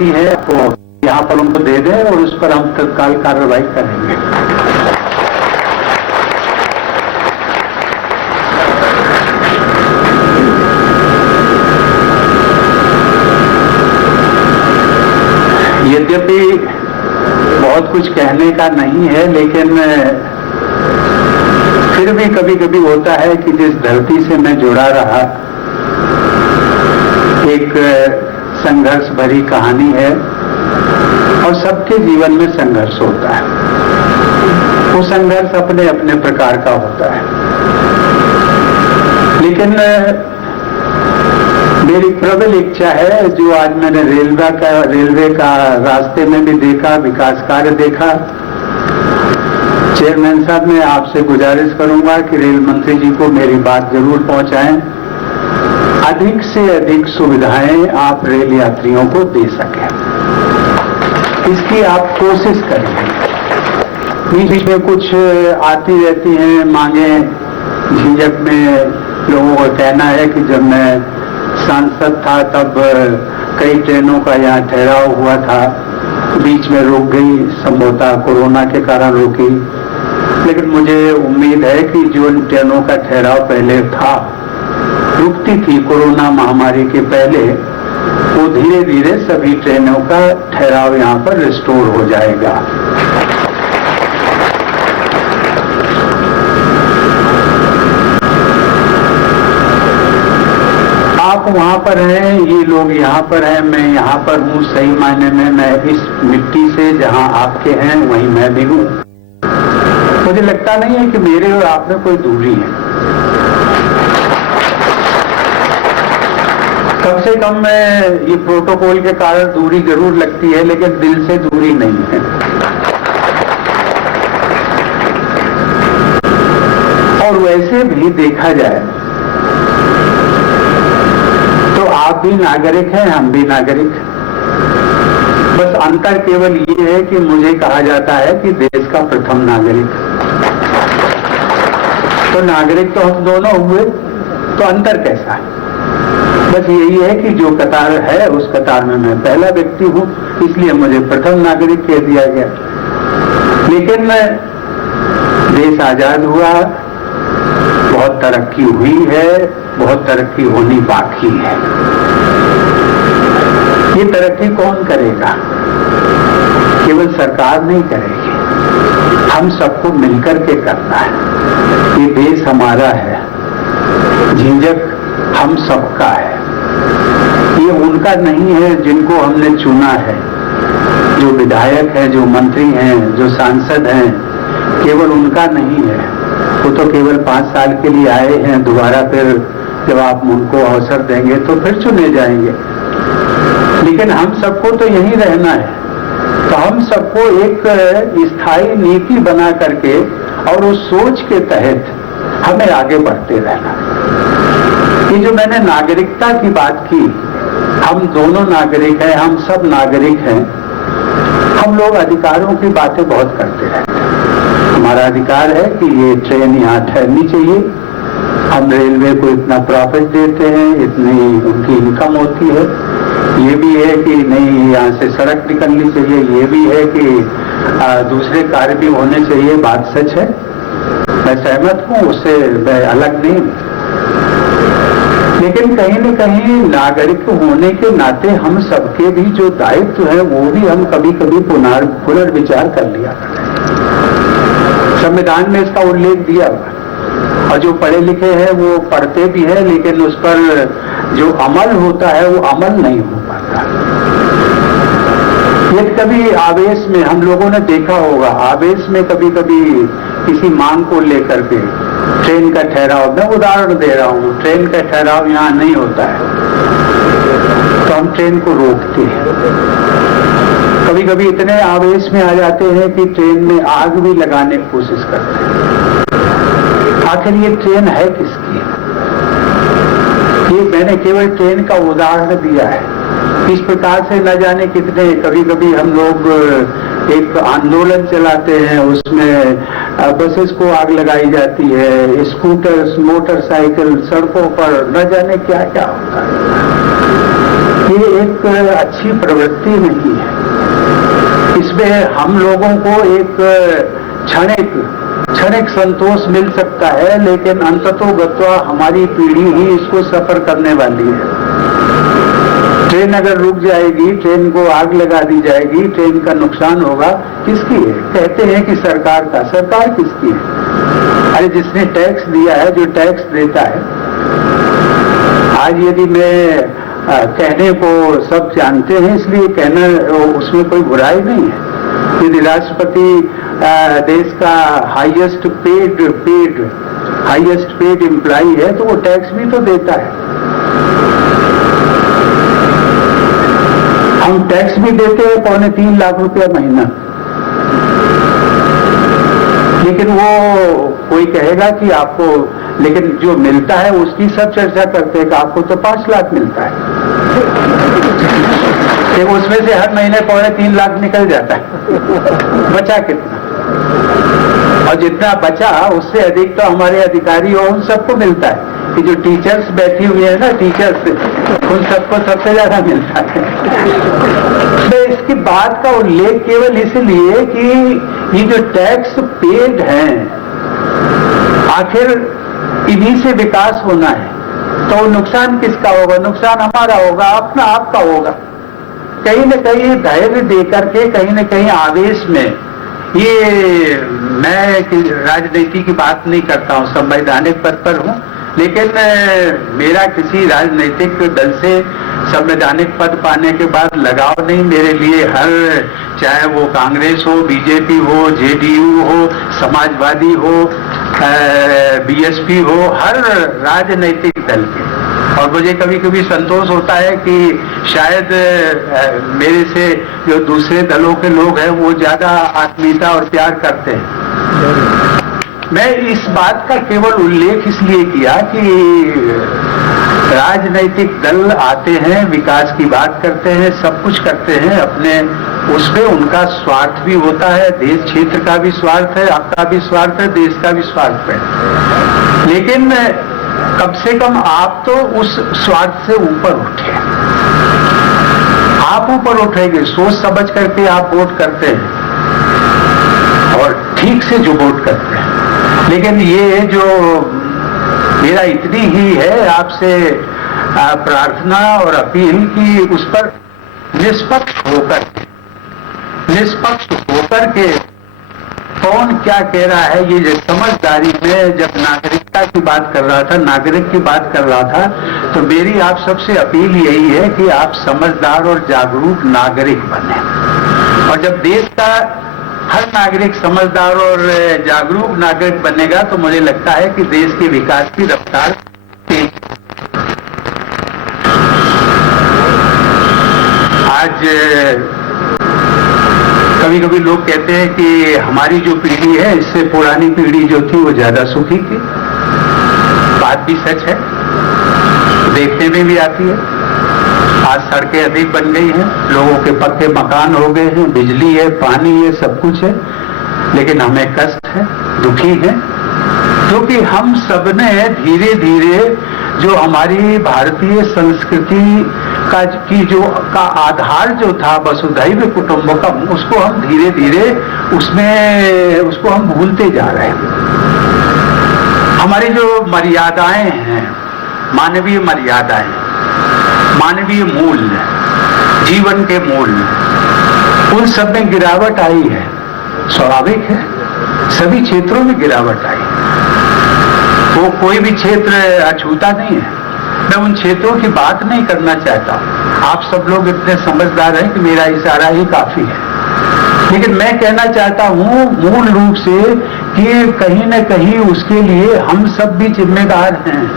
Agency है तो यहाँ पर उनको दे दें और उस पर हम तत्काल कार्रवाई करेंगे। यद्यपि बहुत कुछ कहने का नहीं है, लेकिन फिर भी कभी कभी होता है कि जिस धरती से मैं जुड़ा रहा, एक संघर्ष भरी कहानी है और सबके जीवन में संघर्ष होता है। वो संघर्ष अपने अपने प्रकार का होता है, लेकिन मेरी प्रबल इच्छा है, जो आज मैंने रेलवे का रास्ते में भी देखा, विकास कार्य देखा। चेयरमैन साहब, मैं आपसे गुजारिश करूंगा कि रेल मंत्री जी को मेरी बात जरूर पहुंचाएं। अधिक से अधिक सुविधाएं आप रेल यात्रियों को दे सकें, इसकी आप कोशिश करें। बीच में कुछ आती रहती हैं मांगे, झिझक में लोगों का कहना है कि जब मैं सांसद था तब कई ट्रेनों का यहाँ ठहराव हुआ था, बीच में रुक गई, संभवतः कोरोना के कारण रुकी। लेकिन मुझे उम्मीद है कि जो ट्रेनों का ठहराव पहले था, रुकती थी कोरोना महामारी के पहले, वो धीरे धीरे सभी ट्रेनों का ठहराव यहाँ पर रिस्टोर हो जाएगा। आप वहां पर हैं, ये लोग यहाँ पर हैं, मैं यहाँ पर हूँ। सही मायने में मैं इस मिट्टी से, जहाँ आपके हैं वहीं मैं भी हूँ। मुझे लगता नहीं है कि मेरे और आप में कोई दूरी है। कम से कम ये प्रोटोकॉल के कारण दूरी जरूर लगती है, लेकिन दिल से दूरी नहीं है। और वैसे भी देखा जाए तो आप भी नागरिक हैं, हम भी नागरिक। बस अंतर केवल ये है कि मुझे कहा जाता है कि देश का प्रथम नागरिक। तो नागरिक तो हम दोनों हुए, तो अंतर कैसा है? बस यही है कि जो कतार है उस कतार में मैं पहला व्यक्ति हूं, इसलिए मुझे प्रथम नागरिक कह दिया गया। लेकिन देश आजाद हुआ, बहुत तरक्की हुई है, बहुत तरक्की होनी बाकी है। ये तरक्की कौन करेगा? केवल सरकार नहीं करेगी, हम सबको मिलकर के करना है। ये देश हमारा है, झिझक हम सबका है। ये उनका नहीं है जिनको हमने चुना है, जो विधायक हैं, जो मंत्री हैं, जो सांसद हैं, केवल उनका नहीं है। वो तो केवल 5 साल के लिए आए हैं, दोबारा फिर जब आप उनको अवसर देंगे तो फिर चुने जाएंगे। लेकिन हम सबको तो यहीं रहना है, तो हम सबको एक स्थायी नीति बना करके और उस सोच के तहत हमें आगे बढ़ते रहना। ये जो मैंने नागरिकता की बात की, हम दोनों नागरिक हैं, हम सब नागरिक हैं। हम लोग अधिकारों की बातें बहुत करते रहते हैं। हमारा अधिकार है कि ये ट्रेन यहाँ ठहरनी चाहिए, हम रेलवे को इतना प्रॉफिट देते हैं, इतनी उनकी इनकम होती है। ये भी है कि नहीं, यहाँ से सड़क निकलनी चाहिए, ये भी है कि दूसरे कार्य भी होने चाहिए। बात सच है, मैं सहमत हूँ, उससे मैं अलग नहीं। लेकिन कहीं न कहीं नागरिक होने के नाते हम सबके भी जो दायित्व है वो भी हम कभी कभी पुनर्विचार कर लिया। संविधान में इसका उल्लेख दिया हुआ, और जो पढ़े लिखे हैं वो पढ़ते भी है, लेकिन उस पर जो अमल होता है वो अमल नहीं हो पाता। ये कभी आवेश में, हम लोगों ने देखा होगा, आवेश में कभी कभी किसी मांग को लेकर के ट्रेन का ठहराव, मैं उदाहरण दे रहा हूँ, ट्रेन का ठहराव यहाँ नहीं होता है तो हम ट्रेन को रोकते हैं। कभी कभी इतने आवेश में आ जाते हैं कि ट्रेन में आग भी लगाने की कोशिश करते हैं। आखिर ये ट्रेन है किसकी? ये मैंने केवल ट्रेन का उदाहरण दिया है। इस प्रकार से न जाने कितने, कभी कभी हम लोग एक आंदोलन चलाते हैं, उसमें बसेस को आग लगाई जाती है, स्कूटर, मोटरसाइकिल, सड़कों पर न जाने क्या क्या होता है। ये एक अच्छी प्रवृत्ति नहीं है। इसमें हम लोगों को एक क्षणिक संतोष मिल सकता है, लेकिन अंततोगत्वा हमारी पीढ़ी ही इसको सफर करने वाली है। ट्रेन अगर रुक जाएगी, ट्रेन को आग लगा दी जाएगी, ट्रेन का नुकसान होगा, किसकी है? कहते हैं कि सरकार का। सरकार किसकी है? अरे जिसने टैक्स दिया है, जो टैक्स देता है। आज यदि मैं कहने को सब जानते हैं, इसलिए कहना उसमें कोई बुराई नहीं है। यदि राष्ट्रपति देश का हाईएस्ट पेड एम्प्लॉई है, तो वो टैक्स भी तो देता है। हम टैक्स भी देते हैं 3.25 लाख रुपया महीना, लेकिन वो कोई कहेगा कि आपको, लेकिन जो मिलता है उसकी सब चर्चा करते हैं कि आपको तो 5 लाख मिलता है, तो उसमें से हर महीने 3.25 लाख निकल जाता है। बचा कितना? और जितना बचा उससे अधिक तो हमारे अधिकारी और उन सबको मिलता है कि जो टीचर्स बैठी हुई है ना, टीचर्स, उन सबको सबसे ज्यादा मिलता है। तो इसकी बात का उल्लेख केवल इसलिए कि ये जो टैक्स पेड हैं, आखिर इन्हीं से विकास होना है, तो नुकसान किसका होगा? नुकसान हमारा होगा, अपना आपका होगा। कहीं न कहीं धैर्य देकर के, कहीं न कहीं आवेश में, ये मैं राजनीति की बात नहीं करता हूं, संवैधानिक पद पर हूं, लेकिन मेरा किसी राजनीतिक दल से संवैधानिक पद पाने के बाद लगाव नहीं। मेरे लिए चाहे वो कांग्रेस हो, बीजेपी हो, जेडीयू हो, समाजवादी हो, बीएसपी हो, हर राजनीतिक दल के। और मुझे कभी कभी संतोष होता है कि शायद मेरे से जो दूसरे दलों के लोग हैं वो ज्यादा आत्मीयता और प्यार करते हैं। मैं इस बात का केवल उल्लेख इसलिए किया कि राजनीतिक दल आते हैं, विकास की बात करते हैं, सब कुछ करते हैं, अपने उसमें उनका स्वार्थ भी होता है, देश क्षेत्र का भी स्वार्थ है, आपका भी स्वार्थ है, देश का भी स्वार्थ है। लेकिन कम से कम आप तो उस स्वार्थ से ऊपर उठे। आप ऊपर उठेंगे, सोच समझ करके आप वोट करते हैं और ठीक से जो वोट करते हैं। लेकिन ये जो मेरा इतनी ही है आपसे प्रार्थना और अपील कि उस पर निष्पक्ष होकर के कौन क्या कह रहा है, ये जो समझदारी में जब नागरिकता की बात कर रहा था, नागरिक की बात कर रहा था, तो मेरी आप सबसे अपील यही है कि आप समझदार और जागरूक नागरिक बने। और जब देश का हर नागरिक समझदार और जागरूक नागरिक बनेगा तो मुझे लगता है कि देश के विकास की रफ्तार तेज। आज कभी कभी लोग कहते हैं कि हमारी जो पीढ़ी है इससे पुरानी पीढ़ी जो थी वो ज्यादा सुखी थी। बात भी सच है, देखने में भी आती है। आज सड़कें अधिक बन गई हैं, लोगों के पक्के मकान हो गए हैं, बिजली है, पानी है, सब कुछ है, लेकिन हमें कष्ट है, दुखी है, क्योंकि हम सबने धीरे धीरे जो हमारी भारतीय संस्कृति का आधार जो था वसुधैव कुटुंबकम, उसको हम धीरे धीरे उसको हम भूलते जा रहे हैं। हमारी जो मर्यादाएं हैं, मानवीय मर्यादाएं, मानवीय मूल्य, जीवन के मूल्य, उन सब में गिरावट आई है। स्वाभाविक है, सभी क्षेत्रों में गिरावट आई। वो कोई भी क्षेत्र अछूता नहीं है। मैं उन क्षेत्रों की बात नहीं करना चाहता। आप सब लोग इतने समझदार हैं कि मेरा इशारा ही काफी है। लेकिन मैं कहना चाहता हूं मूल रूप से कि कहीं न कहीं उसके लिए हम सब भी जिम्मेदार हैं।